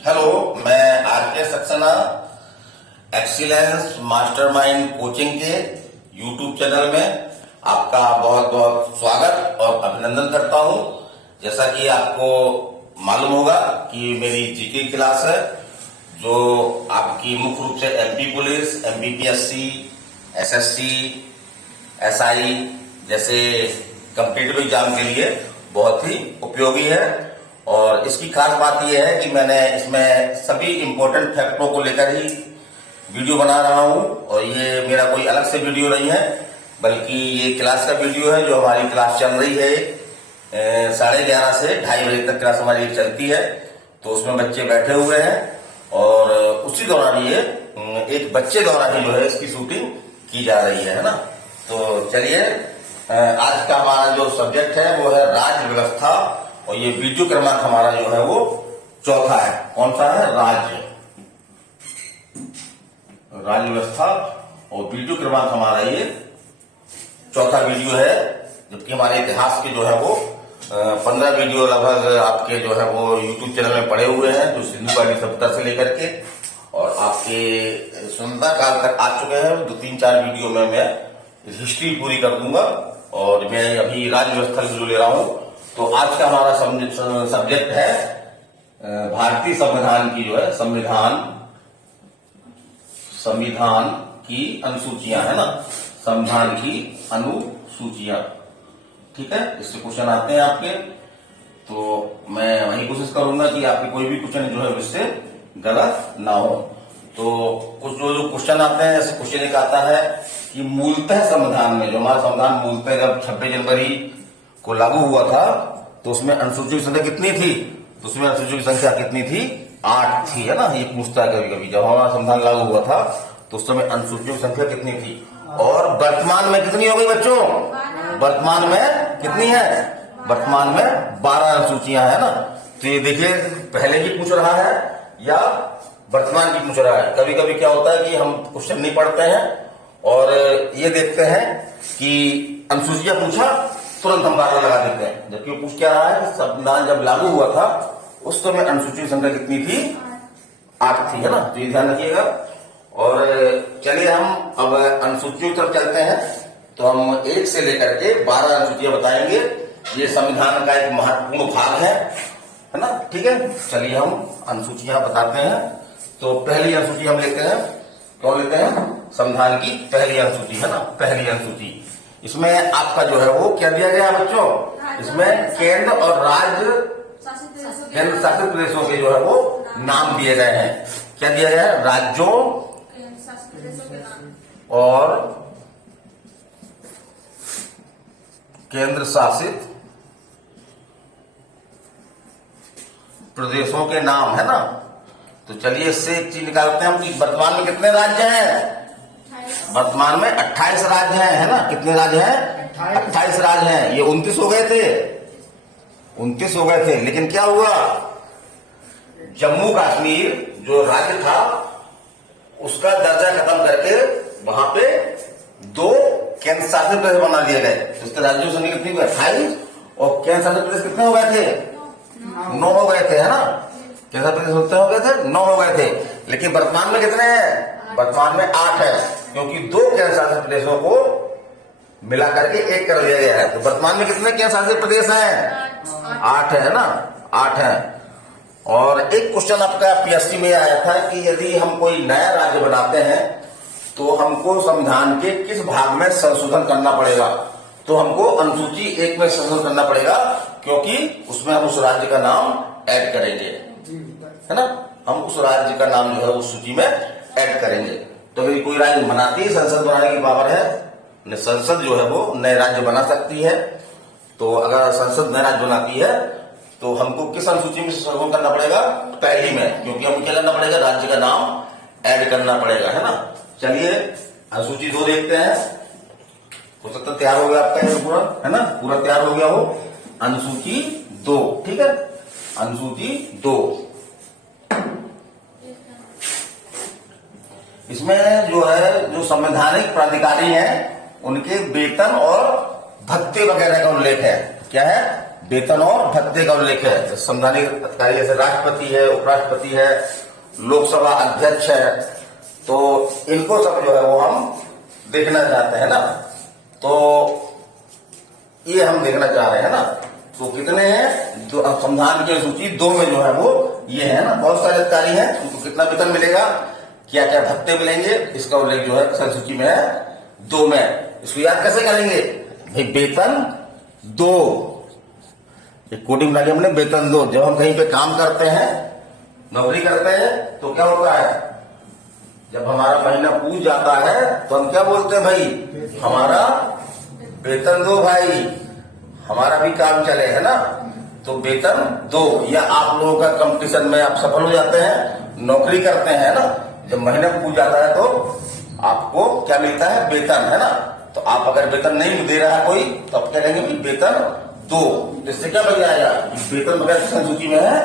Hello, मैं R K. Saxena excellence mastermind coaching के YouTube channel में आपका बहुत बहुत स्वागत और अभिनंदन करता हूं। जैसा कि आपको मालूम होगा कि मेरी जीके क्लास है, जो आपकी मुख्य रूप से MP police, MPPSC, SSC, SI जैसे कॉम्पिटिटिव एग्जाम के लिए बहुत ही उपयोगी है। और इसकी खास बात यह है कि मैंने इसमें सभी इंपॉर्टेंट फैक्टरों को लेकर ही वीडियो बना रहा हूं। और ये मेरा कोई अलग से वीडियो नहीं है, बल्कि ये क्लास का वीडियो है जो हमारी क्लास चल रही है 11:30 से 2:30 बजे तक क्लास हमारी चलती है। तो उसमें बच्चे बैठे हुए हैं और उसी दौरान ये एक बच्चे द्वारा ही जो है इसकी शूटिंग की जा रही है ना। तो चलिए, आज का हमारा जो सब्जेक्ट है वो है राज्य व्यवस्था, और ये वीडियो क्रमांक हमारा जो है वो चौथा है। कौन सा है? राज्य व्यवस्था, और वीडियो क्रमांक हमारा ये चौथा वीडियो है। जबकि हमारे इतिहास के जो है वो 15 वीडियो लगभग आपके जो है वो यूट्यूब चैनल में पड़े हुए हैं, जो सिंधु घाटी सभ्यता से लेकर के और आपके स्वतंत्रता काल तक आ चुके हैं। 2-3-4 वीडियो में मैं हिस्ट्री पूरी कर दूंगा, और मैं अभी राज्य व्यवस्था से जो ले रहा हूं। तो आज का हमारा सब्जेक्ट है भारतीय संविधान की जो है संविधान की अनुसूचियां, है ना। संविधान की अनुसूचियां, ठीक है। इससे क्वेश्चन आते हैं आपके, तो मैं वही कोशिश करूंगा कि आपके कोई भी क्वेश्चन जो है इससे गलत ना हो। तो कुछ जो क्वेश्चन आते हैं, जैसे क्वेश्चन एक आता है कि मूलतः संविधान में, जो हमारा संविधान मूलतः जब 26 जनवरी को लागू हुआ था, तो उसमें अनुसूचियों की संख्या कितनी थी? तो उसमें अनुसूचियों की संख्या कितनी थी? 8 थी, है ना। ये पूछता है कभी कभी, जब हमारा संविधान लागू हुआ था तो उस समय अनुसूचियों की संख्या कितनी थी? और वर्तमान में कितनी हो गई बच्चों? वर्तमान में कितनी है? वर्तमान में 12 अनुसूचियां है ना। तो ये देखिए, पहले की पूछ रहा है या वर्तमान की पूछ रहा है। कभी कभी क्या होता है कि हम क्वेश्चन नहीं पढ़ते हैं और ये देखते हैं कि अनुसूचियां पूछा, तुरंत हम 12 लगा देते हैं। जबकि वो पूछ क्या रहा है कि संविधान जब लागू हुआ था उस समय अनुसूची संख्या कितनी थी? 8 थी, है ना। तो ये ध्यान रखिएगा। और चलिए हम अब अनुसूचियों की तरफ चलते हैं। तो हम 1 से लेकर के 12 अनुसूचियां बताएंगे। ये संविधान का एक महत्वपूर्ण भाग है ना। ठीक है, चलिए हम अनुसूचियां बताते हैं। तो पहली अनुसूची हम लेते हैं, कौन लेते हैं? संविधान की पहली अनुसूची, है ना। पहली अनुसूची, इसमें आपका जो है वो क्या दिया गया बच्चों? इसमें केंद्र और केंद्र शासित प्रदेशों के जो है वो नाम दिए गए हैं। क्या दिया गया है? राज्यों और केंद्र शासित प्रदेशों के नाम, है ना। तो चलिए इससे एक चीज निकालते हैं हम कि वर्तमान में कितने राज्य हैं? वर्तमान में 28 राज्य हैं, है ना। कितने राज्य हैं? 28 राज्य हैं। ये 29 हो गए थे, 29 हो गए थे। लेकिन क्या हुआ, जम्मू कश्मीर जो राज्य था उसका दर्जा खत्म करके वहां पे 2 केंद्र शासित प्रदेश बना दिए गए। तो उसके राज्यों की संख्या कितनी हुई? 28, और केंद्र शासित प्रदेश कितने हो गए थे? 9 हो गए थे, है ना। केंद्र शासित प्रदेश कितने हो गए थे? 9 हो गए थे। लेकिन वर्तमान में कितने हैं? वर्तमान में 8 है, क्योंकि 2 केंद्र शासित प्रदेशों को मिला करके 1 कर दिया गया है। तो वर्तमान में कितने केंद्र शासित प्रदेश हैं? 8 है ना, 8 है। और एक क्वेश्चन आपका पीएससी में आया था कि यदि हम कोई नया राज्य बनाते हैं तो हमको संविधान के किस भाग में संशोधन करना पड़ेगा? तो हमको अनुसूची 1 में संशोधन करना पड़ेगा, क्योंकि उसमें हम उस राज्य का नाम ऐड करेंगे, है ना। हम उस राज्य का नाम जो है उस सूची में ऐड करेंगे। तो यदि कोई राज्य बनाती है, संसद बनाने की पावर है, संसद जो है वो नए राज्य बना सकती है। तो अगर संसद नए राज्य बनाती है तो हमको किस अनुसूची में संशोधन करना पड़ेगा? पहली में, क्योंकि हमको क्या करना पड़ेगा? राज्य का नाम ऐड करना पड़ेगा, है ना। चलिए अनुसूची 2 देखते हैं। हो सकता तैयार हो गया आपका ये पूरा, है ना, पूरा तैयार हो गया हो। अनुसूची 2, ठीक है। अनुसूची 2, इसमें जो है जो संवैधानिक प्राधिकारी हैं उनके वेतन और भत्ते वगैरह का उल्लेख है। क्या है? वेतन और भत्ते का उल्लेख है। संवैधानिक अधिकारी जैसे राष्ट्रपति है, उपराष्ट्रपति है, लोकसभा अध्यक्ष है, तो इनको सब जो है वो हम देखना चाहते हैं ना। तो ये हम देखना चाह रहे हैं ना। तो कितने हैं? संविधान की सूची 2 में जो है वो ये है ना। बहुत सारे अधिकारी हैं, उनको कितना वेतन मिलेगा, क्या क्या भत्ते मिलेंगे, इसका उल्लेख जो है सूची में है 2 में। इसको याद कैसे करेंगे भाई? वेतन 2, एक कोडिंग बना के हमने वेतन 2। जब हम कहीं पे काम करते हैं, नौकरी करते हैं, तो क्या होता है? जब हमारा महीना पूछ जाता है तो हम क्या बोलते हैं भाई? हमारा वेतन 2 भाई, हमारा भी काम चले, है ना। तो वेतन 2, या आप लोगों का कंपटीशन में आप सफल हो जाते हैं, नौकरी करते हैं ना, जब महीना पूछ जाता है तो आपको क्या मिलता है? वेतन, है ना। तो आप अगर वेतन नहीं दे रहा है कोई, तो आप क्या कहेंगे? वेतन 2। इससे क्या बन जाएगा? वेतन वगैरह किस अनुसूची में है?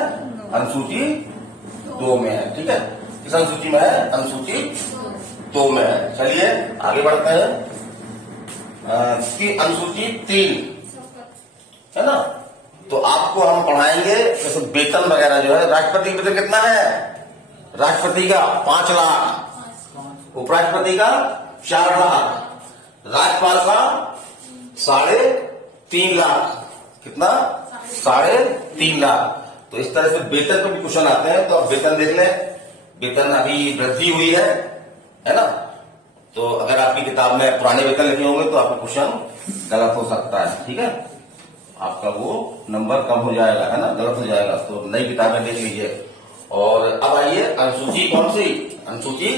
अनुसूची 2 में है। ठीक है, किस अनुसूची में है? अनुसूची 2 में है। चलिए आगे बढ़ते हैं कि अनुसूची 3 है ना। तो आपको हम पढ़ाएंगे जैसे वेतन वगैरह जो है। राष्ट्रपति का वेतन कितना है? राष्ट्रपति का 5 लाख, उपराष्ट्रपति का 4 लाख, राज्यपाल का 3.5 लाख। कितना? 3.5 लाख। तो इस तरह से वेतन पर भी क्वेश्चन आते हैं, तो आप वेतन देख लें। वेतन अभी वृद्धि हुई है ना। तो अगर आपकी किताब में पुराने वेतन लिखे होंगे तो आपका क्वेश्चन गलत हो सकता है। ठीक है, आपका वो नंबर कम हो जाएगा, है ना, गलत हो जाएगा। तो नई किताबें देख लीजिए। और अब आइए अनुसूची कौन सी? अनुसूची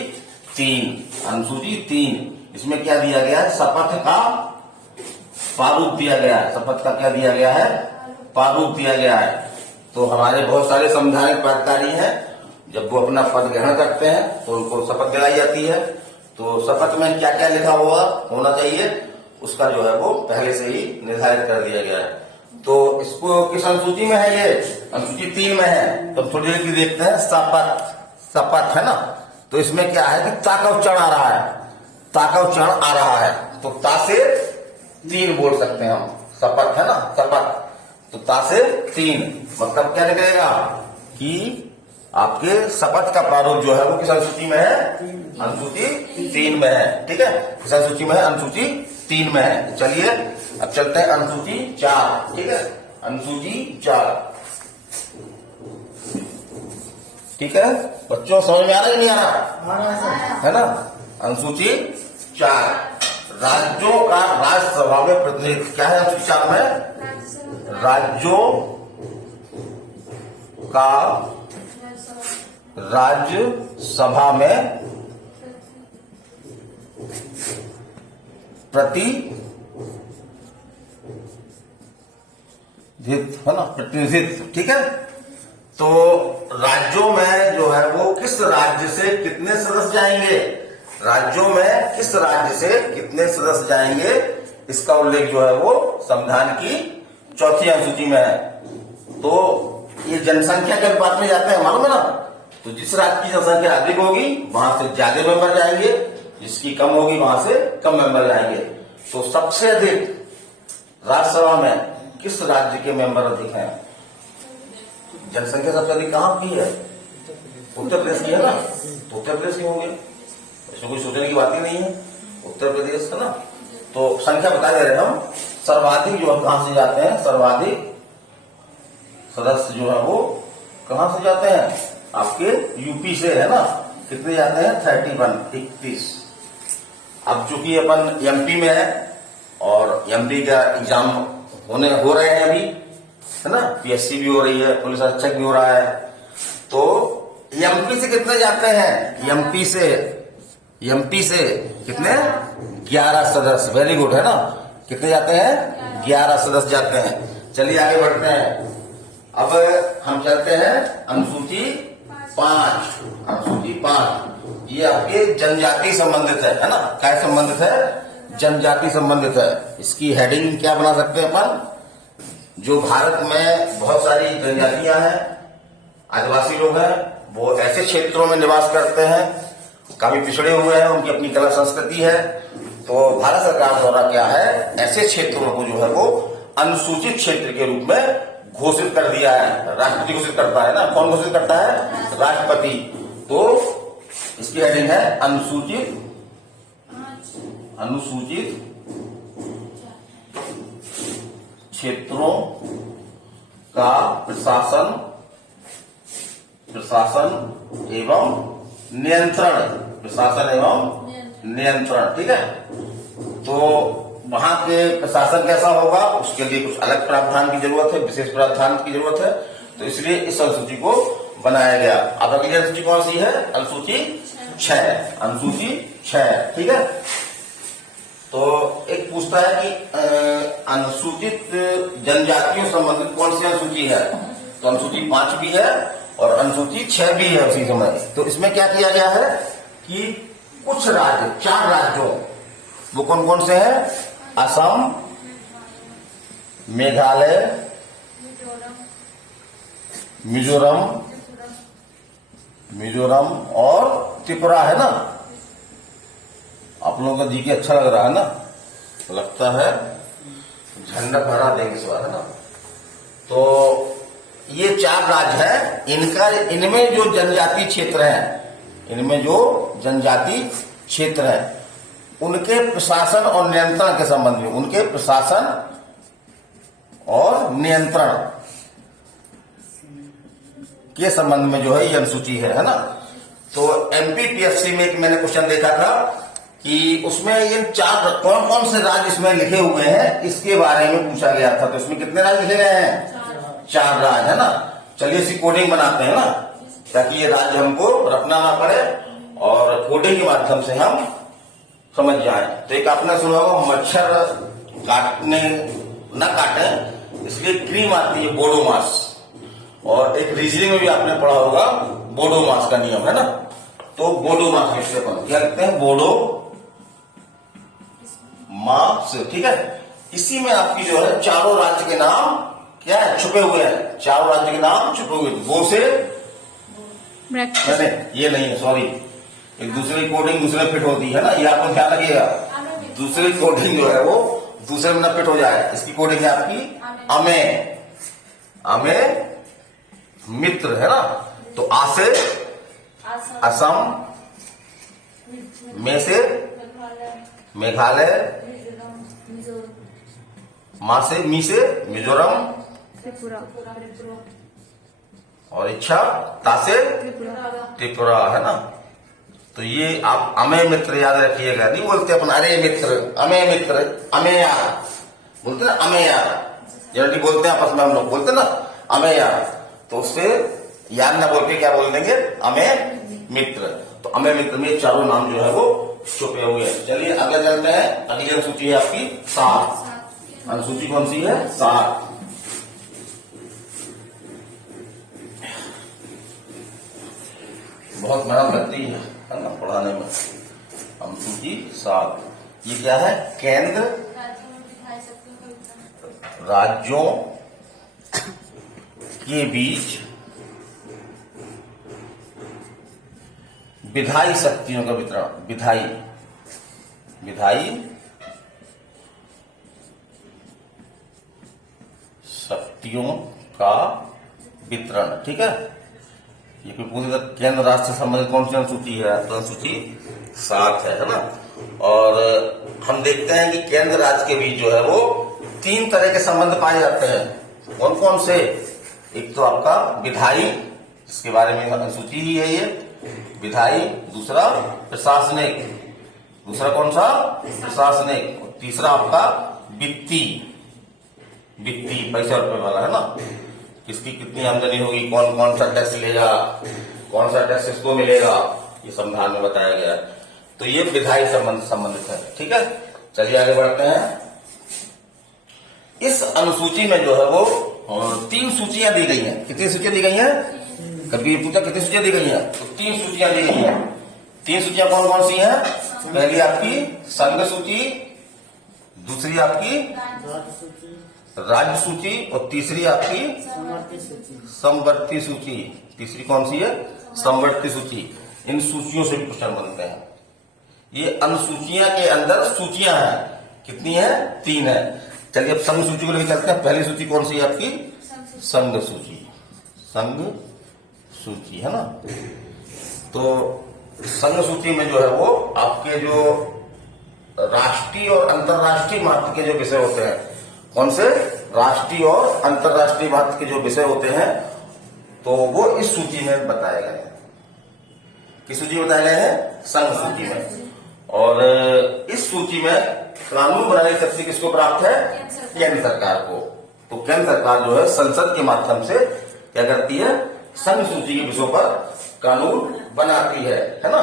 3। अनुसूची 3, इसमें क्या दिया गया है? शपथ का प्रारूप दिया गया है। शपथ का क्या दिया गया है? प्रारूप दिया गया है। तो हमारे बहुत सारे संवैधानिक प्राधिकारी हैं, जब वो अपना पद ग्रहण करते हैं तो उनको शपथ दिलाई जाती है। तो शपथ में क्या क्या लिखा हुआ होना चाहिए, उसका जो है वो पहले से ही निर्धारित कर दिया गया है। तो इसको किस अनुसूची में है? ये अनुसूची 3 में है। तो थोड़ी देर की देखते हैं। शपथ है ना। तो इसमें क्या है कि ता का उच्चारण आ रहा है, ता का उच्चारण आ रहा है, तो ता से 3 बोल सकते हैं हम। शपथ है ना, शपथ। तो ता से 3 मतलब क्या निकलेगा कि आपके शपथ का प्रारूप जो है वो किस अनुसूची में है? अनुसूची 3 में है। ठीक है, किस अनुसूची में है? अनुसूची 3 में है। चलिए अब चलते हैं अनुसूची 4। ठीक है, अनुसूची 4। ठीक है बच्चों, समझ में आ रहा है नहीं आ रहा? है ना। अनुसूची 4, राज्यों का राज्यसभा में प्रतिनिधित्व। क्या है अनुसूची 4 में? राज्यों का राज्यसभा में प्रतिनिधित्व, है ना, प्रतिनिधित्व। ठीक है, तो राज्यों में जो है वो किस राज्य से कितने सदस्य जाएंगे, राज्यों में किस राज्य से कितने सदस्य जाएंगे, इसका उल्लेख जो है वो संविधान की 4थी अनुसूची में है। तो ये जनसंख्या के अनुपात में जाते हैं, मालूम है ना। तो जिस राज्य की जनसंख्या अधिक होगी वहां से ज्यादा मेंबर जाएंगे, जिसकी कम होगी वहां से कम मेंबर जाएंगे। तो सबसे अधिक राज्यसभा में किस राज्य के मेंबर अधिक हैं? जनसंख्या सबसे अधिक कहां की है? उत्तर प्रदेश की है ना। तो उत्तर प्रदेश के होंगे, इसमें कोई सोचने की बात ही नहीं है, उत्तर प्रदेश है ना। तो संख्या बता दे रहे हम। सर्वाधिक जो कहां से जाते हैं? सर्वाधिक सदस्य जो है वो कहां से जाते हैं? आपके यूपी से, है ना। कितने जाते हैं? 31। अब चूंकि अपन एमपी में है और एमपी का एग्जाम हो रहे हैं अभी, है ना। पीएससी भी हो रही है, पुलिस अधीक्षक भी हो रहा है। तो एमपी से कितने जाते हैं? एमपी से कितने? 11 सदस्य। वेरी गुड, है ना। कितने जाते हैं? 11 सदस्य जाते हैं। चलिए आगे बढ़ते हैं। अब हम चलते हैं अनुसूची 5। अनुसूची 5 ये आपके जनजाति संबंधित है ना। क्या संबंधित है? जनजाति संबंधित है। इसकी हेडिंग क्या बना सकते हैं अपन? जो भारत में बहुत सारी जनजातियां हैं, आदिवासी लोग हैं, वो ऐसे क्षेत्रों में निवास करते हैं, काफी पिछड़े हुए हैं, उनकी अपनी कला संस्कृति है। तो भारत सरकार द्वारा क्या है, ऐसे क्षेत्रों को जो है वो अनुसूचित क्षेत्र के रूप में घोषित कर दिया है। राष्ट्रपति घोषित करता है ना, कौन घोषित करता है? राष्ट्रपति। तो इसकी हेडिंग है अनुसूचित क्षेत्रों का प्रशासन एवं नियंत्रण। ठीक है, तो वहां के प्रशासन कैसा होगा, उसके लिए कुछ अलग प्रावधान की जरूरत है, विशेष प्रावधान की जरूरत है। तो इसलिए इस अनुसूची को बनाया गया। अब अगली अनुसूची कौन सी है? अनुसूची 6। अनुसूची 6। ठीक है, तो एक पूछता है कि अनुसूचित जनजातियों संबंधित कौन सी अनुसूची है? तो अनुसूची 5 भी है और अनुसूची 6 भी है उसी समय। तो इसमें क्या किया गया है कि कुछ राज्य, 4 राज्यों, वो कौन कौन से हैं? असम, मेघालय, मिजोरम और त्रिपुरा है ना। आप लोगों का जीके अच्छा लग रहा है ना, लगता है झंडा फहरा देंगे इस बार, है ना। तो ये 4 राज्य है, इनमें जो जनजाति क्षेत्र हैं, उनके प्रशासन और नियंत्रण के संबंध में, उनके प्रशासन और नियंत्रण के संबंध में जो है ये अनुसूची है ना। तो एमपीपीएससी में एक मैंने क्वेश्चन देखा था कि उसमें ये 4 कौन कौन से राज्य इसमें लिखे हुए हैं, इसके बारे में पूछा गया था। तो इसमें कितने राज्य लिखे गए हैं? 4 राज्य, है ना। चलिए इसकी कोडिंग बनाते हैं ना, ताकि ये राज्य हमको रखना ना पड़े और कोडिंग के माध्यम से हम समझ जाए। तो एक आपने सुना होगा, मच्छर काटने न काटे इसलिए क्रीम आती है, बोडोमास। और एक रीजनिंग में भी आपने पढ़ा होगा बोडोमास का नियम, है ना। तो बोडोमास किससे क्या लिखते हैं? बोडो मास। ठीक है, इसी में आपकी जो है 4 राज्य के नाम क्या है? छुपे हुए हैं। 4 राज्य के नाम छुपे हुए। वो से नहीं, ये नहीं है, सॉरी, एक दूसरी कोडिंग दूसरे फिट होती है ना, ये आपको ध्यान रखिएगा। दूसरी कोडिंग जो है वो दूसरे में न फिट हो जाए। इसकी कोडिंग है आपकी अमे मित्र, है ना। तो आ से असम, में से मेघालय, मा से मी से मिजोरम और इच्छा ता से त्रिपुरा, है ना। तो ये आप अमेय मित्र याद रखिएगा। नहीं बोलते अपन अरे मित्र, अमेय मित्र, अमेया बोलते ना, अमेया जनरली बोलते हैं आपस में, हम लोग बोलते ना अमेया। तो उससे याद ना बोल के क्या बोल देंगे? अमेय मित्र। तो अमेय मित्र में 4 नाम जो है वो छुपे हुए हैं। चलिए आगे चलते हैं। अगली अनुसूची है आपकी 7। अनुसूची कौन सी है? 7। बहुत मेहनत लगती है ना पढ़ाने में। अनुसूची 7, ये क्या है? केंद्र राज्यों के बीच विधायी शक्तियों का वितरण। विधायी शक्तियों का वितरण। ठीक है, ये कोई पूरी तरह केंद्र राष्ट्र से संबंधित कौन सी अनुसूची है? तो अनुसूची 7 है ना। और हम देखते हैं कि केंद्र राज्य के बीच जो है वो 3 तरह के संबंध पाए जाते हैं। कौन कौन से? एक तो आपका विधायी, इसके बारे में अनुसूची ही है ये, विधायी। दूसरा प्रशासनिक, दूसरा कौन सा? प्रशासनिक। और तीसरा आपका वित्तीय, पैसा रुपए वाला, है ना। किसकी कितनी आमदनी होगी, कौन कौन सा टैक्स लेगा, कौन सा टैक्स इसको मिलेगा, ये संविधान में बताया गया है। तो ये विधायी संबंधित है। ठीक है, चलिए आगे बढ़ते हैं। इस अनुसूची में जो है वो 3 सूचियां दी गई हैं। कितनी सूचियां दी गई हैं? कभी पूछा कितनी सूचियां दी गई हैं? तो 3 सूचियां दी गई हैं। 3 सूचियां कौन कौन सी हैं? पहली आपकी संघ सूची, दूसरी आपकी राज्य सूची और तीसरी आपकी समवर्ती सूची। तीसरी कौन सी है? समवर्ती सूची। इन सूचियों से भी क्वेश्चन बनते हैं। ये अनुसूचियां के अंदर सूचियां हैं। कितनी है? 3 है। चलिए अब संघ सूची को लेकर चलते हैं। पहली सूची कौन सी है आपकी? संघ सूची। संघ सूची है ना। तो संघ सूची में जो है वो आपके जो राष्ट्रीय और अंतरराष्ट्रीय महत्व के जो विषय होते हैं, कौन से? राष्ट्रीय और अंतरराष्ट्रीय महत्व के जो विषय होते हैं, तो वो इस सूची में बताए गए हैं। किस सूची में बताए गए हैं? संघ सूची में। और इस सूची में कानून बनाने की शक्ति किसको प्राप्त है? केंद्र सरकार को। तो केंद्र सरकार जो है संसद के माध्यम से क्या करती है? संघ सूची के विषयों पर कानून बनाती है ना।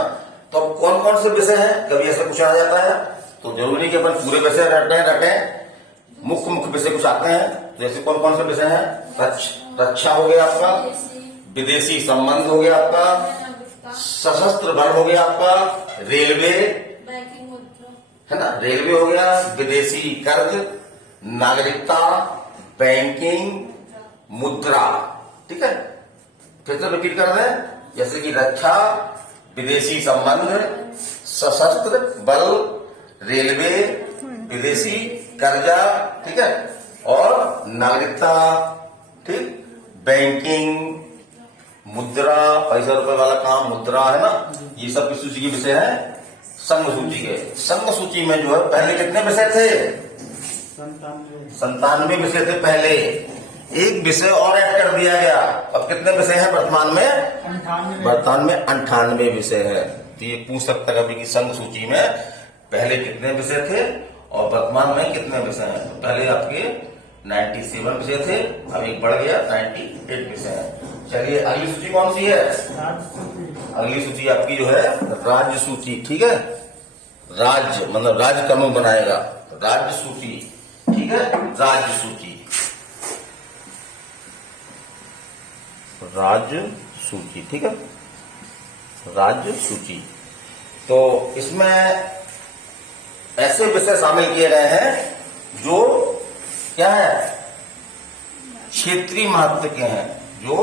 तो अब कौन कौन से विषय हैं? कभी ऐसा पूछा जाता है, तो जरूरी नहीं कि अपन पूरे विषय रटें। मुख्य मुख्य विषय कुछ आते हैं। जैसे कौन कौन से विषय हैं? रक्षा हो गया आपका, विदेशी संबंध हो गया आपका, सशस्त्र बल हो गया आपका, रेलवे है ना, रेलवे हो गया, विदेशी कर्ज, नागरिकता, बैंकिंग, मुद्रा। ठीक है, फिर से रिपीट कर रहे हैं। जैसे कि रक्षा, विदेशी संबंध, सशस्त्र बल, रेलवे, विदेशी कर्जा, ठीक है, और नागरिकता, ठीक, बैंकिंग, मुद्रा, पैसा रुपए वाला काम, मुद्रा है ना। ये सब की सूची के विषय है संघ सूची के। संघ सूची में जो है पहले कितने विषय थे? 97 विषय थे पहले। एक विषय और ऐड कर दिया गया। अब कितने विषय हैं वर्तमान में? वर्तमान में 98 विषय है। तो ये पूछ सकता है कभी कि संघ सूची में पहले कितने विषय थे और वर्तमान में कितने विषय हैं। तो पहले आपके 97 विषय थे, अब एक बढ़ गया 98 विषय है। चलिए अगली सूची कौन सी है? अगली सूची आपकी जो है राज्य सूची। ठीक है, राज्य मतलब राज्य कानून बनाएगा, राज्य सूची। ठीक है, राज्य सूची, राज्य सूची। ठीक है, राज्य सूची। तो इसमें ऐसे विषय शामिल किए गए हैं जो क्या है? क्षेत्रीय महत्व के हैं, जो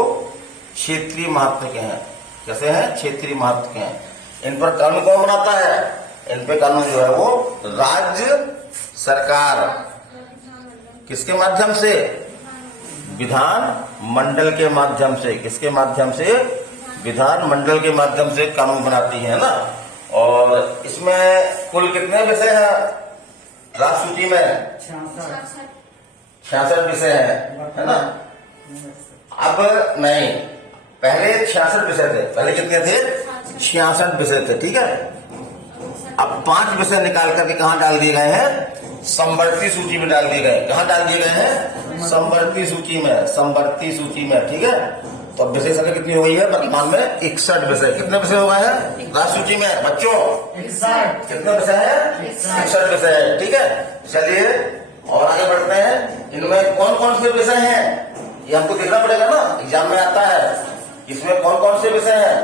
क्षेत्रीय महत्व के हैं। कैसे हैं? क्षेत्रीय महत्व के हैं। इन पर कानून कौन बनाता है? इन पे कानून जो है वो राज्य सरकार। किसके माध्यम से? विधान मंडल के माध्यम से। किसके माध्यम से? विधान मंडल के माध्यम से कानून बनाती है ना। और इसमें कुल कितने विषय हैं राज्य सूची में? 66 विषय है ना। अब नहीं, पहले 66 विषय थे। पहले कितने थे? 66 विषय थे। ठीक है, अब 5 विषय निकाल करके कहाँ डाल दिए गए हैं? समवर्ती सूची में डाल दिए गए। कहाँ डाल दिए गए हैं? समवर्ती सूची में। समवर्ती सूची में। ठीक है, तो अब विषय संख्या कितनी हो गई है वर्तमान में? 61 विषय। कितने विषय हो गए हैं राज्य सूची में बच्चों? 61। कितने विषय है? 61 विषय है। ठीक है, चलिए और आगे बढ़ते हैं। इनमें कौन कौन से विषय हैं ये हमको देखना पड़ेगा ना, एग्जाम में आता है। इसमें कौन कौन से विषय हैं?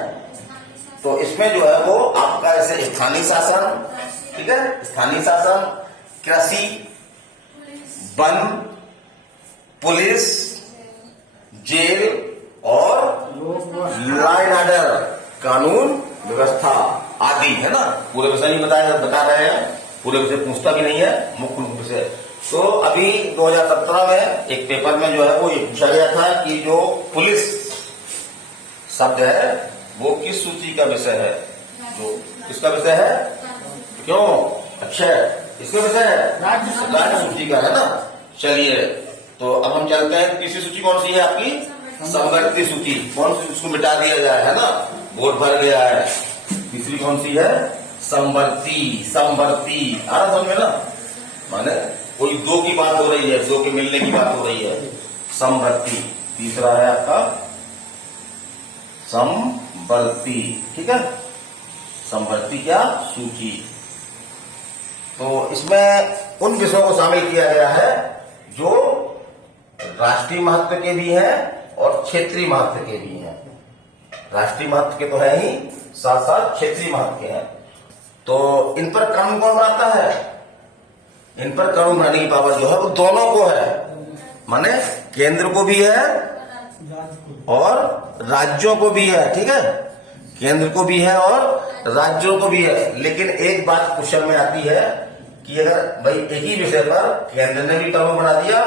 तो इसमें जो है वो आपका ऐसे स्थानीय शासन, ठीक है, स्थानीय शासन, कृषि, वन, पुलिस, जेल और लॉ एंड ऑर्डर, कानून व्यवस्था आदि है ना। पूरे विषय नहीं बता रहे हैं, पूरे विषय पूछता भी नहीं है, मुख्य मुख्य विषय। तो अभी 2017 में एक पेपर में जो है वो ये पूछा गया था कि जो पुलिस शब्द है वो किस सूची का विषय है? जो किसका विषय है? क्यों? अक्षय इसका विषय है? राज्य सूची का है ना। चलिए तो अब हम चलते हैं। तीसरी सूची कौन सी है आपकी? समवर्ती सूची। कौन सी? उसको मिटा दिया जाए है ना, वोट भर गया है। तीसरी कौन सी है? समवर्ती। समवर्ती आ रहा समझ में ना, माने कोई दो की बात हो रही है, दो के मिलने की बात हो रही है। समवर्ती तीसरा है आपका समवर्ती। ठीक है, समवर्ती क्या? सूची। तो इसमें उन विषयों को शामिल किया गया है जो राष्ट्रीय महत्व के भी हैं और क्षेत्रीय महत्व के भी हैं। राष्ट्रीय महत्व के तो है ही, साथ साथ क्षेत्रीय महत्व के हैं। तो इन पर कानून कौन बनाता है? इन पर कानून बनाने की पावर जो है वो दोनों को है, माने केंद्र को भी है और राज्यों को भी है। ठीक है, केंद्र को भी है और राज्यों को भी है। लेकिन एक बात क्वेश्चन में आती है कि अगर भाई एक ही विषय पर केंद्र ने भी कानून बना दिया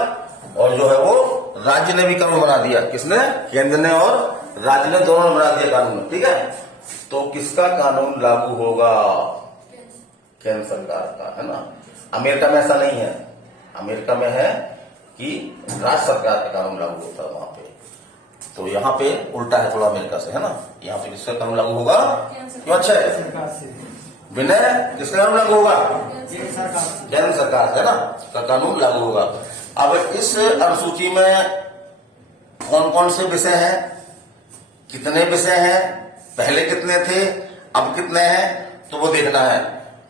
और जो है वो राज्य ने भी कानून बना दिया, किसने? केंद्र ने और राज्य ने, दोनों ने बना दिया कानून, ठीक है। तो किसका कानून लागू होगा? केंद्र सरकार का, है ना। अमेरिका में ऐसा नहीं है, अमेरिका में है कि राज्य सरकार का कानून लागू होता है वहां पे। तो यहाँ पे उल्टा है थोड़ा अमेरिका से, है ना। यहाँ पे किसका कानून लागू होगा? क्यों? अच्छा है, विनय किसका कानून लागू होगा? केंद्र सरकार है ना, का कानून लागू होगा। अब इस अनुसूची में कौन कौन से विषय हैं, कितने विषय हैं, पहले कितने थे, अब कितने हैं, तो वो देखना है।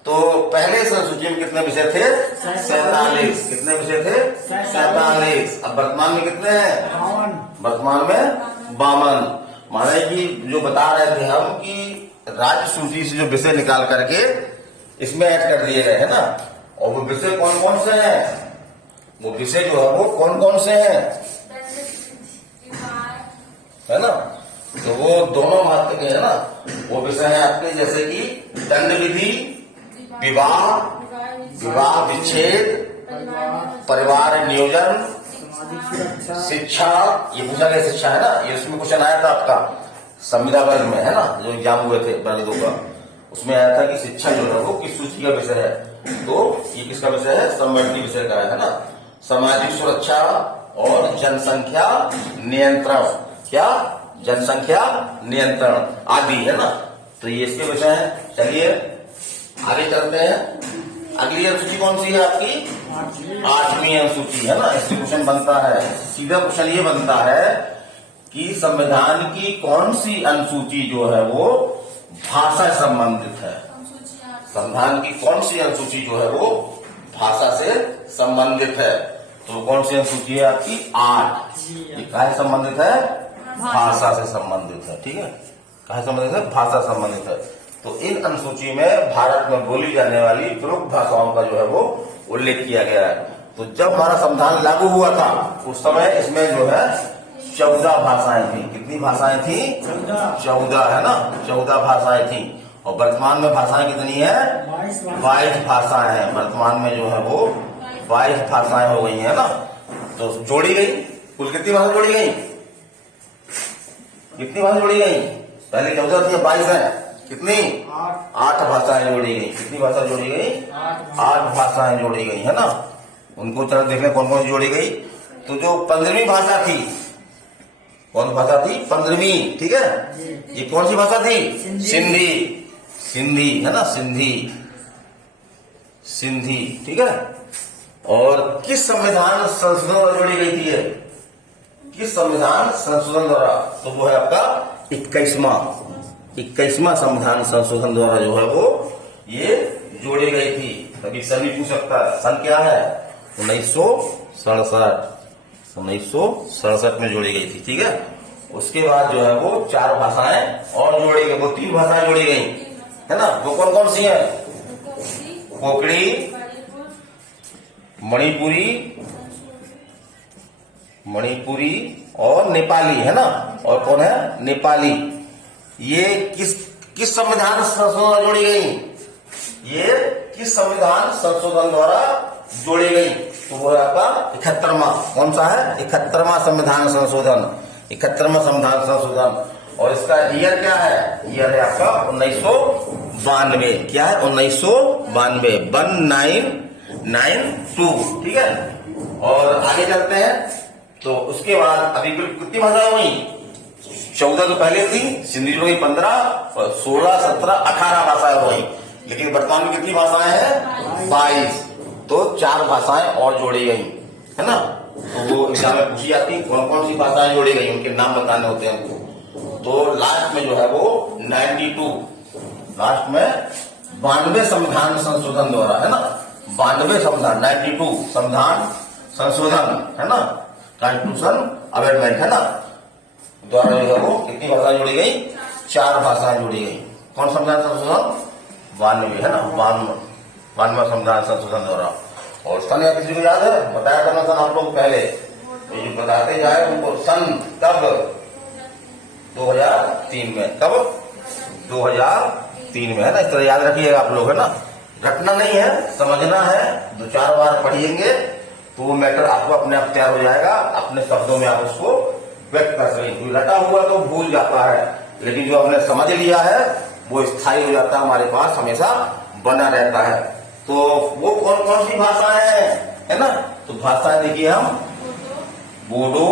तो पहले इस अनुसूची में कितने विषय थे? 47। कितने विषय थे? 47। अब वर्तमान में कितने हैं? वर्तमान में 52। माने कि जो बता रहे थे हम कि राज्य सूची से जो विषय निकाल करके इसमें ऐड कर दिए गए, है ना। और वो विषय कौन कौन से हैं? वो विषय जो है वो कौन कौन से हैं, है ना। तो वो दोनों महत्व के है ना। वो विषय है आपके जैसे कि दंड विधि, विवाह, विवाह विच्छेद, परिवार नियोजन, शिक्षा। ये पूछा गया शिक्षा, है ना। ये उसमें क्वेश्चन आया था आपका संविदा वर्ग में, है ना, जो एग्जाम हुए थे वर्ग 2 का, उसमें आया था कि शिक्षा जो है वो किस सूची का विषय है। तो ये किसका विषय है? संवैधानिक विषय का है ना। सामाजिक सुरक्षा और जनसंख्या नियंत्रण, क्या? जनसंख्या नियंत्रण आदि, है ना। तो ये इसके विषय है। चलिए आगे चलते हैं। अगली अनुसूची कौन सी है आपकी? 8वीं अनुसूची, है ना। इससे क्वेश्चन बनता है, सीधा क्वेश्चन ये बनता है कि संविधान की कौन सी अनुसूची जो है वो भाषा से संबंधित है। संविधान की कौन सी अनुसूची जो है वो भाषा से संबंधित है। तो कौन सी अनुसूची है आपकी? 8। ये काहे संबंधित है? भाषा से संबंधित है, ठीक है। काहे संबंधित है? भाषा संबंधित है। तो इन अनुसूची में भारत में बोली जाने वाली प्रमुख भाषाओं का जो है वो उल्लेख किया गया है। तो जब हमारा संविधान लागू हुआ था उस समय इसमें जो है 14 भाषाएं थी। कितनी भाषाएं थी? 14, है ना। 14 भाषाएं थी। और वर्तमान में भाषाएं कितनी है? 22 भाषाएं हैं। वर्तमान में जो है वो 22 भाषाएं हो गई है ना। तो जोड़ी गई, कुल कितनी भाषा जोड़ी गई? कितनी भाषा जोड़ी गई? पहले 14 थी, 22 है। कितनी? 8 भाषाएं जोड़ी गई। कितनी भाषा जोड़ी गई? 8 भाषाएं जोड़ी गई, है ना। उनको चलो देख लें कौन कौन सी जोड़ी गई। तो जो 15वीं भाषा थी, कौन भाषा थी? 15वीं, ठीक है। ये कौन सी भाषा थी? सिंधी। सिंधी, है ना, सिंधी, सिंधी, ठीक है। और किस संविधान संशोधन द्वारा जोड़ी गई थी ये? किस संविधान संशोधन द्वारा? तो वो है आपका 21वां संविधान संशोधन द्वारा जो है वो ये जोड़ी गई थी। कभी सभी पूछ सकता है सन क्या है? 1967 में जोड़ी गई थी, ठीक है। उसके बाद जो है वो 4 भाषाएं और जोड़ी गई, वो 3 भाषाएं जोड़ी गई, है ना। वो कौन कौन सी है? कोंकणी, मणिपुरी और नेपाली, है ना। और कौन है? नेपाली। ये किस संविधान संशोधन जोड़ी गई? ये किस संविधान संशोधन द्वारा जोड़ी गई? तो वो आपका 71वां, कौन सा है? 71वां संविधान संशोधन, 71वां संविधान संशोधन। और इसका ईयर क्या है? ईयर है आपका 1992। क्या है? 1992, 1992, ठीक है। और आगे चलते हैं। तो उसके बाद अभी कितनी भाषाएं हुई? 14 तो पहले थी, सिंधी जो हुई 15, और 16, 17, 18 भाषाएं हुई। लेकिन वर्तमान में कितनी भाषाएं हैं? 22। तो 4 भाषाएं और जोड़ी गई, है ना। तो वो एग्जाम में पूछी जाती कौन कौन सी भाषाएं जोड़ी गई, उनके नाम बताने होते हैं हमको। तो लास्ट में जो है वो 92, लास्ट में 92 संविधान संशोधन द्वारा, है ना। 92 संविधान, 92 संविधान संशोधन, है ना, कॉन्स्टिट्यूशन अमेंडमेंट, है ना, द्वारा जो है वो कितनी भाषा जोड़ी गई? 4 भाषाएं जोड़ी गई। कौन संविधान संशोधन? 92, है ना, 92वां संविधान संशोधन द्वारा। और सन या किसी को याद है? बताया था ना सन आप लोग पहले, तो ये बताते जाए उनको। सन कब? 2003 में। कब? 2003 में, है ना। इस तरह याद रखिएगा आप लोग, है ना। रटना नहीं है, समझना है। 2-4 बार पढ़िएंगे तो वो मैटर आपको अपने आप तैयार हो जाएगा, अपने शब्दों में आप उसको व्यक्त कर सकेंगे। रटा हुआ तो भूल जाता है, लेकिन जो हमने समझ लिया है वो स्थायी हो जाता है, हमारे पास हमेशा बना रहता है। तो वो कौन कौन सी भाषाएं है ना? तो भाषाएं देखिए हम बोडो,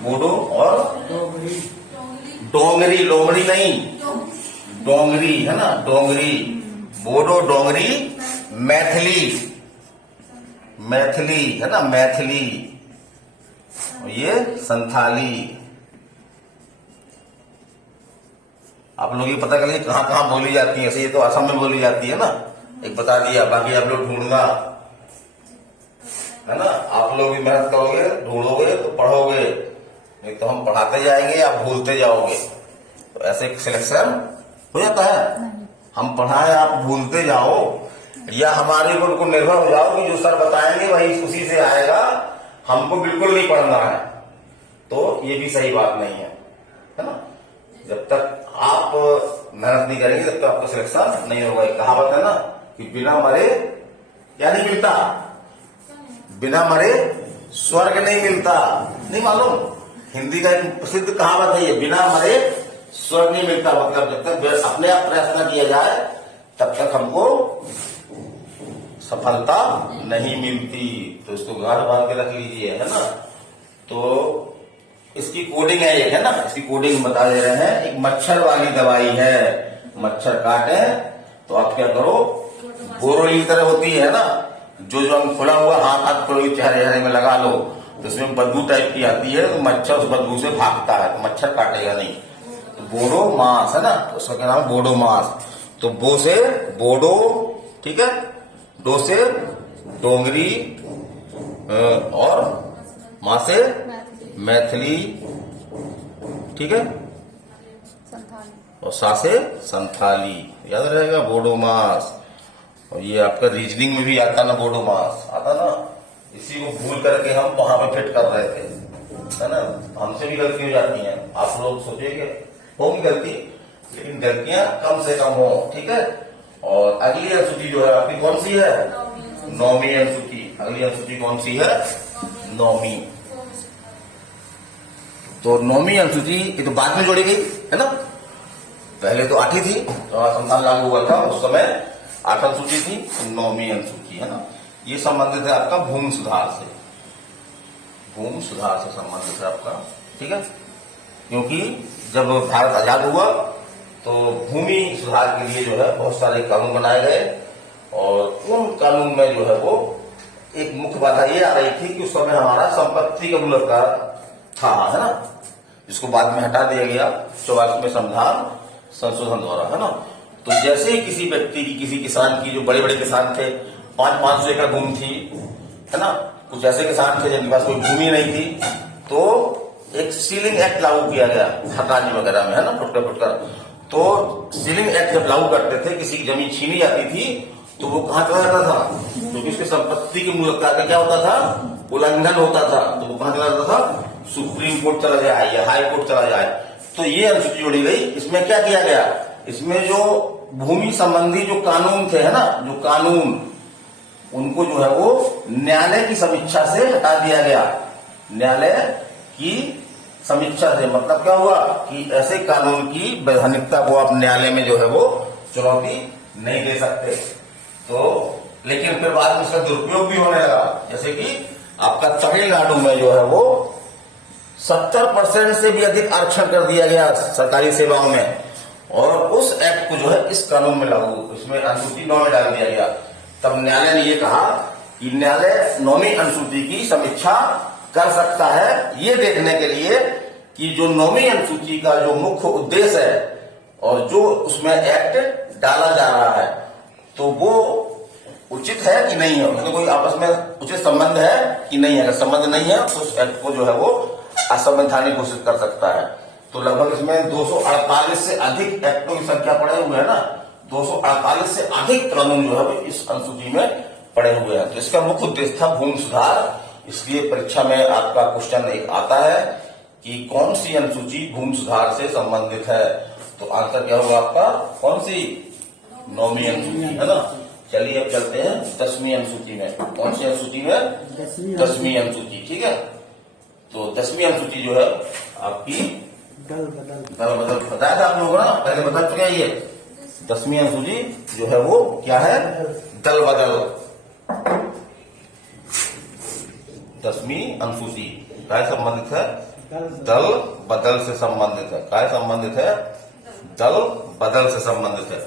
बोडो और डोंगरी, लोमड़ी नहीं, डोंगरी है ना, डोंगरी, बोडो, डोंगरी, मैथिली, मैथिली है ना, मैथिली, और ये संथाली। आप लोग ये पता करिए कहाँ कहाँ बोली जाती है। ऐसे ये तो असम में बोली जाती है ना, एक बता दिया, बाकी आप लोग ढूंढना है ना। आप लोग भी मेहनत करोगे, ढूंढोगे तो पढ़ोगे, नहीं तो हम पढ़ाते जाएंगे, आप भूलते जाओगे। तो ऐसे सिलेक्शन हो जाता है। हम पढ़ाएं, आप भूलते जाओ, या हमारे ऊपर निर्भर हो जाओ कि जो सर बताएंगे वही उसी से आएगा, हमको बिल्कुल नहीं पढ़ना है। तो ये भी सही बात नहीं है ना। जब तक आप मेहनत नहीं करेंगे तब तक आपका सिलेक्शन नहीं होगा। एक कहावत है ना कि बिना मरे क्या नहीं मिलता, बिना मरे स्वर्ग नहीं मिलता, नहीं मालूम? हिंदी का एक प्रसिद्ध कहावत है ये, बिना मरे स्वर्ग नहीं मिलता। मतलब जब तक अपने आप प्रयत्न किया जाए तब तक हमको सफलता नहीं मिलती। तो इसको गाढ़ बांध के रख लीजिए, है ना। तो इसकी कोडिंग है एक, है ना, इसकी कोडिंग बता दे रहे हैं। एक मच्छर वाली दवाई है, मच्छर काटे तो आप क्या करो, बोरोली की तरह होती है ना, जो हम खुला हुआ हाथ कोई चेहरे में लगा लो तो उसमें बदबू टाइप की आती है, तो मच्छर उस बदबू से भागता है, तो मच्छर काटेगा नहीं। तो बोडो मास है ना, तो उसका क्या नाम है, बोडो मास। तो बो से बोडो, ठीक है, डो से डोंगरी, और माँ से मैथिली, ठीक है, और सा से संथाली, याद रहेगा, बोडो मास। और ये आपका रीजनिंग में भी आता ना, बोडो मास आता ना, इसी को भूल करके हम वहां पे फिट कर रहे थे, है ना। हमसे भी गलती हो जाती है, आप लोग सोचिए होगी गलती, लेकिन गलतियां कम से कम हो, ठीक है। और अगली अनुसूची जो है आपकी कौन सी है, 9वीं अनुसूची। अगली अनुसूची कौन सी है, 9वीं। तो 9वीं अनुसूची ये तो बाद में जोड़ी गई है ना, पहले तो 8वीं थी, तो संविधान लागू हुआ था उस समय 8 अनुसूची थी, 9वीं अनुसूची है ना। ये संबंधित है आपका भूमि सुधार से, भूमि सुधार से संबंधित है आपका, ठीक है। क्योंकि जब भारत आजाद हुआ तो भूमि सुधार के लिए जो है बहुत सारे कानून बनाए गए, और उन कानून में जो है वो एक मुख्य बाधा ये आ रही थी कि उस समय हमारा संपत्ति का बलात्कार था, है ना, जिसको बाद में हटा दिया गया 44वें संविधान संशोधन द्वारा, है ना। तो जैसे ही किसी व्यक्ति की, किसी किसान की, जो बड़े बड़े किसान थे, 500 एकड़ भूमि थी, है ना, कुछ ऐसे किसान थे जिनके पास कोई भूमि नहीं थी, तो एक सीलिंग एक्ट लागू किया गया हर राज्य वगैरह में, है ना, फुटकर। तो सीलिंग एक्ट जब लागू करते थे, किसी की जमीन छीनी जाती थी तो वो कहां चला जाता था, क्योंकि उसकी संपत्ति के मुलाकात का क्या होता था, उल्लंघन होता था, तो वो कहां चला जाता था, सुप्रीम कोर्ट चला जाए या हाई कोर्ट चला जाए। तो ये अनुसूची जोड़ी गई। इसमें क्या किया गया, इसमें जो भूमि संबंधी जो कानून थे, है ना, जो कानून, उनको जो है वो न्यायालय की समीक्षा से हटा दिया गया। न्यायालय की समीक्षा से मतलब क्या हुआ कि ऐसे कानून की वैधानिकता को आप न्यायालय में जो है वो चुनौती नहीं दे सकते। तो लेकिन फिर बाद में इसका दुरुपयोग भी होने लगा, जैसे कि आपका तमिलनाडु में जो है वो 70% से भी अधिक आरक्षण कर दिया गया सरकारी सेवाओं में, और उस एक्ट को जो है इस कानून में लागू, इसमें अनुसूची 9 में डाल दिया गया। तब न्यायालय ने ये कहा कि न्यायालय 9वीं अनुसूची की समीक्षा कर सकता है, ये देखने के लिए कि जो 9वीं अनुसूची का जो मुख्य उद्देश्य है और जो उसमें एक्ट डाला जा रहा है, तो वो उचित है कि नहीं है, उसमें कोई आपस में उचित संबंध है कि नहीं है। अगर संबंध नहीं है तो उस एक्ट को जो है वो असंवैधानिक घोषित कर सकता है। तो लगभग इसमें 248 से अधिक एक्टों की संख्या पड़े हुए है ना, 248 से अधिक कानून जो है वो इस अनुसूची में पड़े हुए हैं। तो इसका मुख्य उद्देश्य था भूमि सुधार। इसलिए परीक्षा में आपका क्वेश्चन एक आता है कि कौन सी अनुसूची भूमि सुधार से संबंधित है। तो आंसर क्या होगा आपका, कौन सी, 9वीं अनुसूची, है ना। चलिए अब चलते हैं 10वीं अनुसूची में। कौन सी अनुसूची में? 10वीं अनुसूची, ठीक है। तो 10वीं अनुसूची जो है आपकी दल बदल बताया था आप लोगों को ना, पहले बता चुके हैं। ये 10वीं अनुसूची जो है वो क्या है? दल बदल। 10वीं अनुसूची क्या संबंधित है? दल बदल से संबंधित है। क्या संबंधित है? दल बदल से संबंधित है।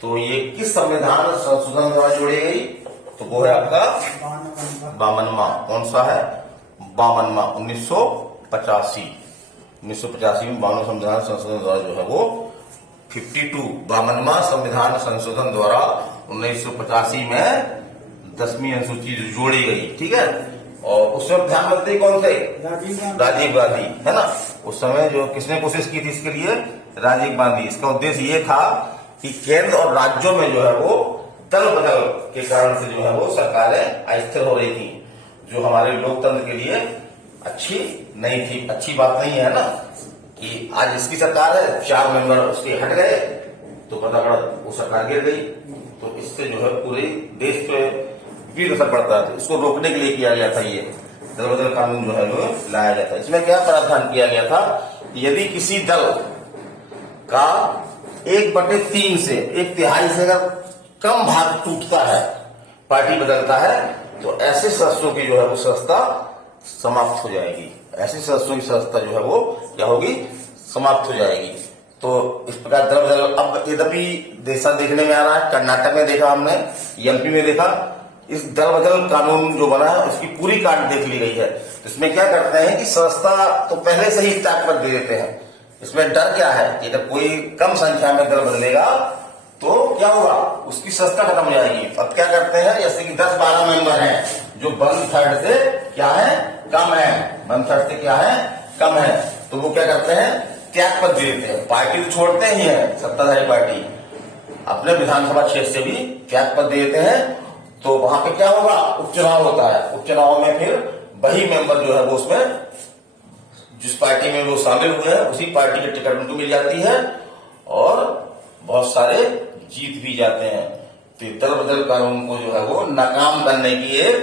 तो ये किस संविधान संशोधन द्वारा जोड़ी गई? तो वो है आपका 52वां। कौन सा है? 52वां। 1985 में 52वां संविधान संशोधन द्वारा जो है वो 52वां संविधान संशोधन द्वारा 1985 में 10वीं अनुसूची जोड़ी गई, ठीक है। और उस समय प्रधानमंत्री कौन थे? राजीव गांधी, है ना। उस समय जो किसने कोशिश की थी इसके लिए? राजीव गांधी। इसका उद्देश्य ये था कि केंद्र और राज्यों में जो है वो दल बदल के कारण से जो है वो सरकारें अस्थिर हो रही थी, जो हमारे लोकतंत्र के लिए अच्छी नहीं थी। अच्छी बात नहीं है ना कि आज इसकी सरकार है, 4 मेंबर उसके हट गए तो पता वो सरकार गिर गई। तो इससे जो है पूरे देश पे भी असर पड़ता है। इसको रोकने के लिए किया गया था ये दल बदल कानून जो है वो लाया गया था। इसमें क्या प्रावधान किया गया था? यदि किसी दल का 1/3 से 1/3 से अगर कम भाग टूटता है, पार्टी बदलता है, तो ऐसे सदस्यों की जो है वो संस्था समाप्त हो जाएगी। ऐसे सदस्यों की संस्था जो है वो क्या होगी? समाप्त हो जाएगी। तो इस प्रकार दल बदल अब यद्यपि देशा देखने में आ रहा है, कर्नाटक में देखा हमने, एमपी में देखा। इस दल बदल कानून जो बना है उसकी पूरी काट देख ली गई है। इसमें क्या करते हैं कि संस्था तो पहले से ही त्याग पर दे देते हैं। इसमें डर क्या है कि अगर कोई कम संख्या में दल बदलेगा तो क्या होगा? उसकी संस्था खत्म हो जाएगी। अब क्या करते हैं, जैसे कि 10-12 मेंबर हैं जो 1/3 से क्या है? कम है। 1/3 से क्या है? कम है। तो वो क्या करते हैं? त्याग पत्र दे देते हैं। पार्टी तो छोड़ते ही है, सत्ताधारी पार्टी अपने विधानसभा क्षेत्र से भी त्याग पत्र दे देते हैं। तो वहां पे क्या होगा? उपचुनाव होता है। उपचुनाव में फिर वही मेंबर जो है वो उसमें जिस पार्टी में वो शामिल हुए हैं उसी पार्टी की टिकट उनको मिल जाती है और बहुत सारे जीत भी जाते हैं। तो दल बदल कानून को जो है वो नाकाम करने की एक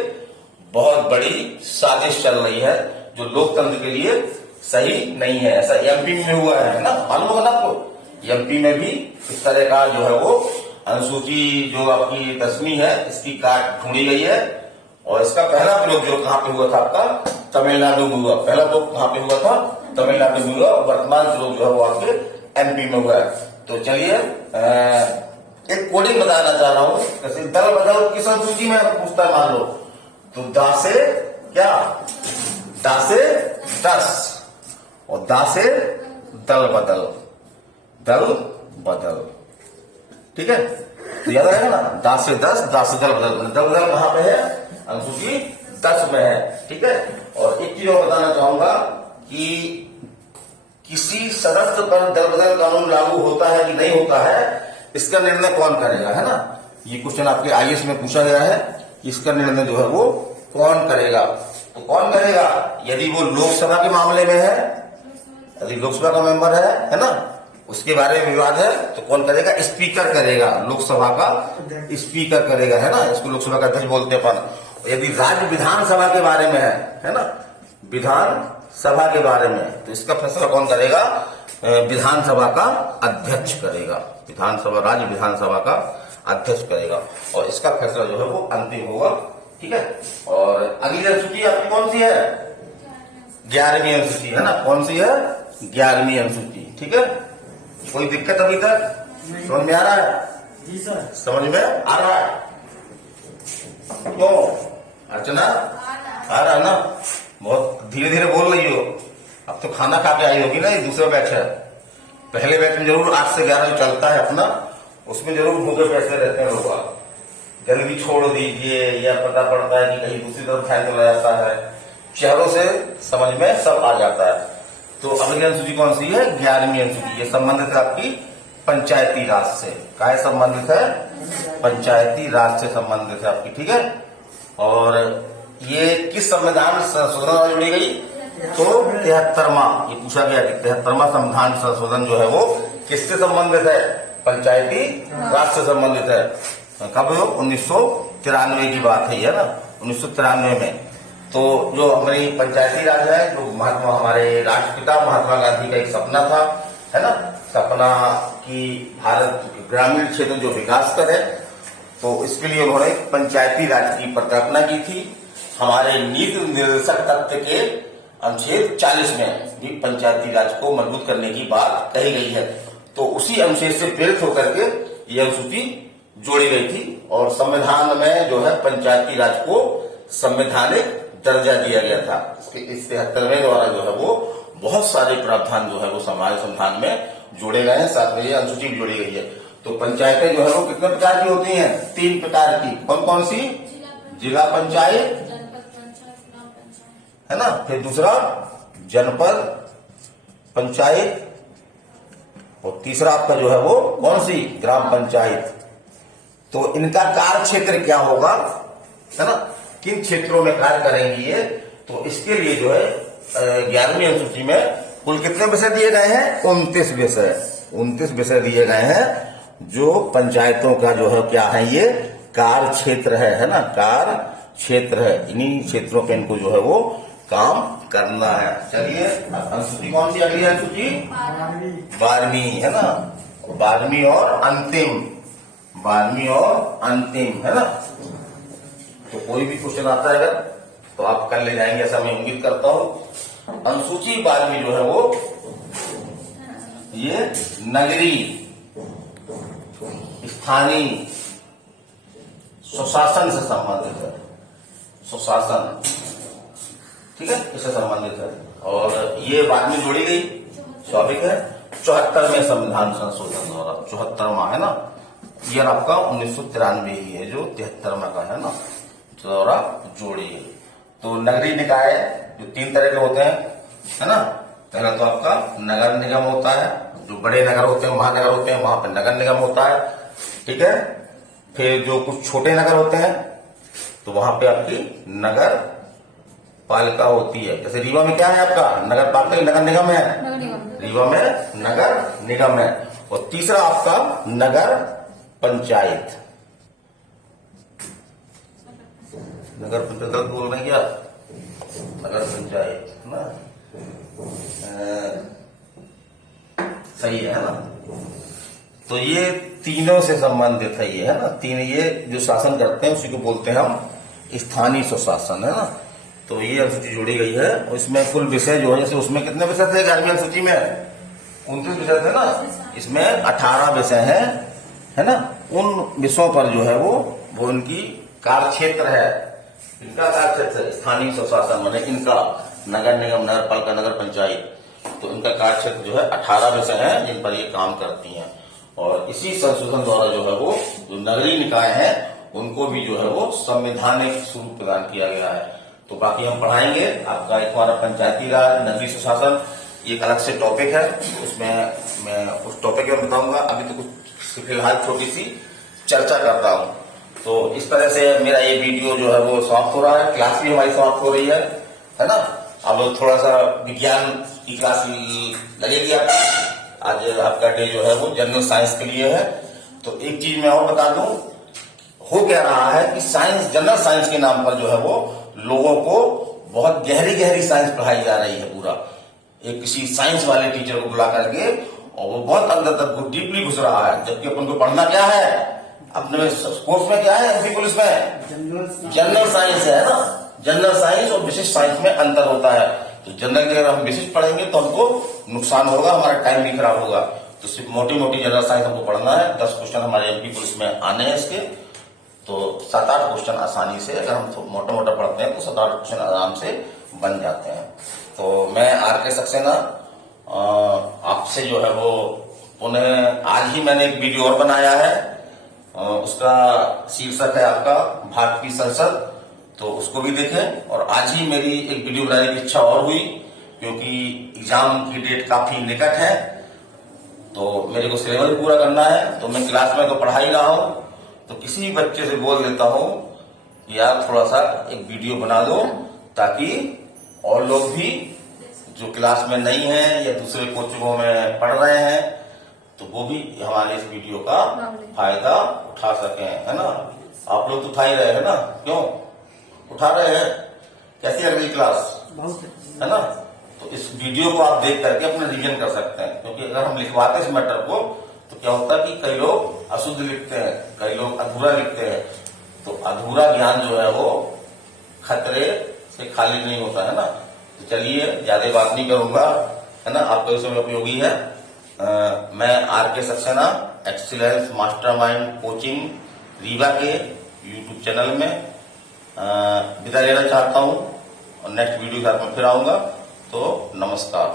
बहुत बड़ी साजिश चल रही है, जो लोकतंत्र के लिए सही नहीं है। ऐसा एमपी में हुआ है ना, मालूम होगा ना आपको। एमपी में भी इस तरह का जो है वो अनुसूची जो आपकी 10वीं है इसकी काट ढूंढी गई है। और इसका पहला प्रयोग जो कहां पे हुआ था? आपका तमिलनाडु में हुआ। पहला प्रयोग कहां पे हुआ था? तमिलनाडु में हुआ। वर्तमान प्रयोग जो है वो आपके एमपी में हुआ है। तो चलिए एक कोडिंग बताना चाह रहा हूं। जैसे दल बदल किस अनुसूची में पूछता है, मान लो तो दा से क्या? दा से 10 और दा से दल बदल। दल बदल, ठीक है। तो याद रहेगा ना, दा से 10, दा से दल बदल। दल बदल कहां पे है? अनुसूची 10 में है, ठीक है। और एक चीज और बताना चाहूंगा कि किसी सदस्य पर दल बदल कानून लागू होता है कि नहीं होता है, इसका निर्णय कौन करेगा, है ना। ये क्वेश्चन आपके आईएएस में पूछा गया है। इसका निर्णय जो है वो कौन करेगा? तो कौन करेगा? यदि वो लोकसभा के मामले में है, यदि लोकसभा का मेंबर है ना, उसके बारे में विवाद है, तो कौन करेगा? स्पीकर करेगा। लोकसभा का स्पीकर करेगा, है ना। इसको लोकसभा का अध्यक्ष बोलते हैं अपन। यदि राज्य विधानसभा के बारे में है ना, विधानसभा के बारे में, तो इसका फैसला कौन करेगा? विधानसभा का अध्यक्ष करेगा। विधानसभा, राज्य विधानसभा का अध्यक्ष करेगा और इसका फैसला जो है वो अंतिम होगा, ठीक है। और अगली अनुसूची आपकी कौन सी है? 11वीं अनुसूची, है ना। कौन सी है? 11वीं अनुसूची, ठीक है। कोई दिक्कत अभी तक समझ में आ रहा है? जी सर। समझ में आ रहा है? क्यों अर्चना? आ रहा है ना? बहुत धीरे धीरे बोल रही हो। अब तो खाना खा के आई होगी ना। ये दूसरा बैच है। पहले बैच में जरूर 8 से 11 जो चलता है अपना, उसमें जरूर भूखे पैसे रहते हैं लोग। जल्दी छोड़ दीजिए, या पता पड़ता है कि कहीं दूसरी तरफ ध्यान चला जाता है, शहरों से समझ में सब आ जाता है। तो अगली अनुसूची कौन सी है? 11वीं अनुसूची। ये संबंधित है आपकी पंचायती राज से। क्या संबंधित है? पंचायती राज से संबंधित है आपकी, ठीक है। और ये किस संविधान संशोधन में जोड़ी गई? तो 73वां, ये पूछा गया कि 73वां संविधान संशोधन जो है वो किससे संबंधित है? पंचायती राज से संबंधित है। कब? 1993 की बात है ना, 1993 में। तो जो हमारी पंचायती राज है, जो महात्मा हमारे राष्ट्रपिता महात्मा गांधी का एक सपना था, है ना, सपना कि भारत ग्रामीण क्षेत्र जो विकास करे, तो इसके लिए उन्होंने पंचायती राज की परिकल्पना की थी। हमारे नीति निर्देशक तत्व के अनुच्छेद 40 में भी पंचायती राज को मजबूत करने की बात कही गई है। तो उसी अनुच्छेद से प्रेरित होकर के यह अनुसूची जोड़ी गई थी और संविधान में जो है पंचायती राज को संवैधानिक दर्जा दिया गया था। इस 73वें द्वारा जो है वो बहुत सारे प्रावधान जो है वो हमारे संविधान में जोड़े गए हैं, साथ में ये अनुसूची भी जोड़ी गई है। तो पंचायतें जो है वो कितने प्रकार की होती हैं? 3 प्रकार की। कौन कौन सी? जिला पंचायत, है ना, फिर दूसरा जनपद पंचायत, और तीसरा आपका जो है वो कौन सी? ग्राम पंचायत। तो इनका कार्य क्षेत्र क्या होगा, है ना, किन क्षेत्रों में कार्य करेंगी ये? तो इसके लिए जो है 11वीं अनुसूची में कुल कितने विषय दिए गए हैं? 29 विषय। 29 विषय दिए गए हैं जो पंचायतों का जो है क्या है, ये कार्य क्षेत्र है ना, कार्य क्षेत्र है। इन्हीं क्षेत्रों पे इनको जो है वो काम करना है। चलिए अनुसूची कौन सी अगली अनुसूची? 12वीं, है ना, 12वीं और अंतिम, 12वीं और अंतिम, है ना। तो कोई भी क्वेश्चन आता है अगर, तो आप कर ले जाएंगे ऐसा मैं उम्मीद करता हूं। अनुसूची 12वीं जो है वो ये नगरीय स्थानीय सुशासन से संबंधित है, सुशासन, ठीक है, इससे संबंधित है। और ये बाद में जोड़ी गई, स्वाभाविक है, 74वें संविधान संशोधन द्वारा, 74वां, है ना, ईयर आपका 1993 ही है, जो 73वां का है ना, द्वारा जोड़ी गई। तो नगरीय निकाय जो 3 तरह के होते हैं, है ना। पहला तो आपका नगर निगम होता है, जो बड़े नगर होते हैं, महानगर होते हैं, वहां पर नगर निगम होता है, ठीक है। फिर जो कुछ छोटे नगर होते हैं तो वहां पे आपकी नगर पालिका होती है। जैसे रीवा में क्या है आपका? नगर पालिका, नगर निगम है, रीवा में नगर निगम है। और तीसरा आपका नगर पंचायत, नगर पंचायत बोल रहे हैं क्या? नगर पंचायत ना, सही है ना। तो ये तीनों से संबंधित है ये, है ना, तीन ये जो शासन करते हैं उसी को बोलते हैं हम स्थानीय सुशासन, है ना। तो ये अनुसूची जोड़ी गई है और इसमें कुल विषय जो है, जैसे उसमें कितने विषय थे 11वीं अनुसूची में? 29 विषय थे ना, इसमें 18 विषय हैं, है ना। उन विषयों पर जो है वो इनकी कार्य क्षेत्र है, इनका कार्य क्षेत्र स्थानीय सुशासन, माने इनका नगर निगम, नगर पालिका, नगर पंचायत, तो इनका कार्य क्षेत्र जो है 18 विषय हैं जिन पर ये काम करती हैं। और इसी संशोधन द्वारा जो है वो जो नगरीय निकाय है उनको भी जो है वो संवैधानिक स्वरूप प्रदान किया गया है। तो बाकी हम पढ़ाएंगे, आपका एक हमारा पंचायती राज, नगरीय सुशासन, एक अलग से टॉपिक है, उसमें मैं उस टॉपिक में बताऊंगा। अभी तो कुछ फिलहाल छोटी सी चर्चा करता हूँ। तो इस तरह से मेरा ये वीडियो जो है वो समाप्त हो रहा है, क्लास भी हमारी समाप्त हो रही है ना। अब थोड़ा सा विज्ञान की क्लास लगेगी आपको। आज आपका डे जो है वो जनरल साइंस के लिए है। तो एक चीज मैं और बता दूं, हो क्या रहा है कि साइंस, जनरल साइंस के नाम पर जो है वो लोगों को बहुत गहरी गहरी साइंस पढ़ाई जा रही है। पूरा एक किसी साइंस वाले टीचर को बुला करके और वो बहुत अंदर तक डीपली घुस रहा है, जबकि अपन को पढ़ना क्या है अपने कोर्स में, क्या है एमपी पुलिस में? जनरल साइंस है ना। जनरल साइंस और विशिष्ट साइंस में अंतर होता है। तो जनरल के अगर हम विशिष्ट पढ़ेंगे तो हमको नुकसान होगा, हमारा टाइम भी खराब होगा। तो सिर्फ मोटी मोटी जनरल साइंस हमको पढ़ना है। 10 क्वेश्चन हमारे एमपी पुलिस में आने हैं इसके, तो 7-8 क्वेश्चन आसानी से, अगर हम मोटा मोटा पढ़ते हैं तो 7-8 क्वेश्चन आराम से बन जाते हैं। तो मैं आर.के. सक्सेना आपसे जो है वो पुनः आज ही मैंने एक वीडियो और बनाया है, उसका शीर्षक है आपका भारत की संसद, तो उसको भी देखें। और आज ही मेरी एक वीडियो बनाने की इच्छा और हुई, क्योंकि एग्जाम की डेट काफी निकट है, तो मेरे को सिलेबस पूरा करना है। तो मैं क्लास में तो पढ़ा ही रहा हूं, तो किसी भी बच्चे से बोल देता हूं कि यार थोड़ा सा एक वीडियो बना दो, ताकि और लोग भी जो क्लास में नहीं है या दूसरे कोचिंगों में पढ़ रहे हैं तो वो भी हमारे इस वीडियो का फायदा उठा सकें, है ना। आप लोग तो उठा ही रहे हैं ना, क्यों उठा रहे हैं? कैसी लग रही क्लास? बहुत है ना। तो इस वीडियो को आप देख करके अपना रिवीजन कर सकते हैं, क्योंकि अगर हम लिखवाते इस मैटर को तो क्या होता है कि कई लोग अशुद्ध लिखते हैं, कई लोग अधूरा लिखते हैं। तो अधूरा ज्ञान जो है वो खतरे से खाली नहीं होता, है ना। तो चलिए ज्यादा बात नहीं करूंगा, है ना। आपके विषय में उपयोगी है। मैं R K. Saxena excellence mastermind coaching Rewa के यूट्यूब चैनल में विदा लेना चाहता हूं, और नेक्स्ट वीडियो के साथ में फिर आऊंगा। तो नमस्कार।